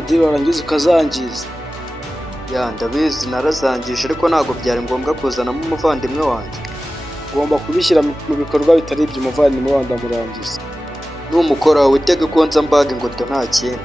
nta diri warangiza ukazangiza. Ya ndabizi narazangije ariko ntabwo byari ngombwa kuzanamo umuvandimwe wanjye. Ugomba kubishyira mu bikorwa bitari iby'umuvandimwe wa Ndamurangiza. Numukora witege ko nza mbage ngo nta kindi.